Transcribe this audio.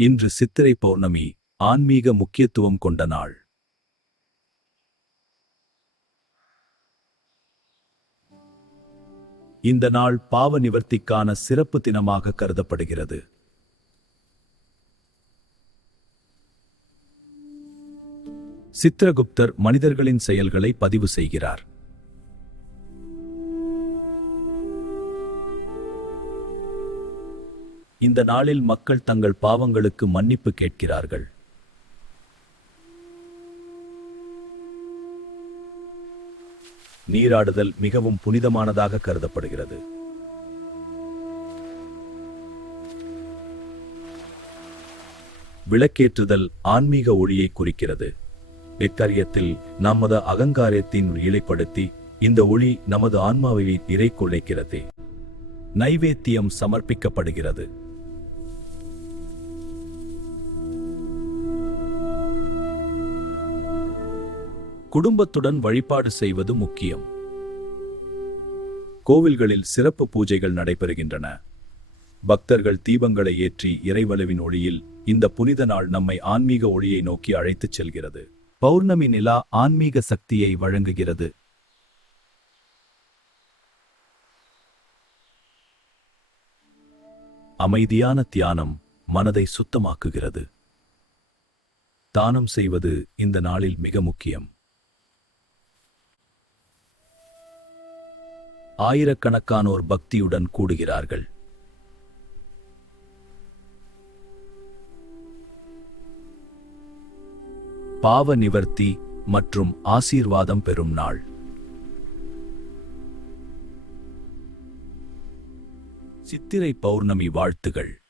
இன்று சித்திரை பௌர்ணமி, ஆன்மீக முக்கியத்துவம் கொண்ட நாள். இந்த நாள் பாவ நிவர்த்திக்கான சிறப்பு தினமாக கருதப்படுகிறது. சித்திரகுப்தர் மனிதர்களின் செயல்களை பதிவு செய்கிறார். இந்த நாளில் மக்கள் தங்கள் பாவங்களுக்கு மன்னிப்பு கேட்கிறார்கள். நீராடுதல் மிகவும் புனிதமானதாக கருதப்படுகிறது. விளக்கேற்றுதல் ஆன்மீக ஒளியை குறிக்கிறது. இக்காரியத்தில் நமது அகங்காரத்தின் இலைப்படுத்தி இந்த ஒளி நமது ஆன்மாவை இறைக்குழைக்கிறது. நைவேத்தியம் சமர்ப்பிக்கப்படுகிறது. குடும்பத்துடன் வழிபாடு செய்வது முக்கியம். கோவில்களில் சிறப்பு பூஜைகள் நடைபெறுகின்றன. பக்தர்கள் தீபங்களை ஏற்றி இறைவலுவின் ஒளியில் இந்த புனித நாள் நம்மை ஆன்மீக ஒளியை நோக்கி அழைத்துச் செல்கிறது. பௌர்ணமி நிலா ஆன்மீக சக்தியை வழங்குகிறது. அமைதியான தியானம் மனதை சுத்தமாக்குகிறது. தானம் செய்வது இந்த நாளில் மிக முக்கியம். ஆயிரக்கணக்கானோர் பக்தியுடன் கூடுகிறார்கள். பாவ நிவர்த்தி மற்றும் ஆசீர்வாதம் பெறும் நாள். சித்திரை பௌர்ணமி வாழ்த்துகள்.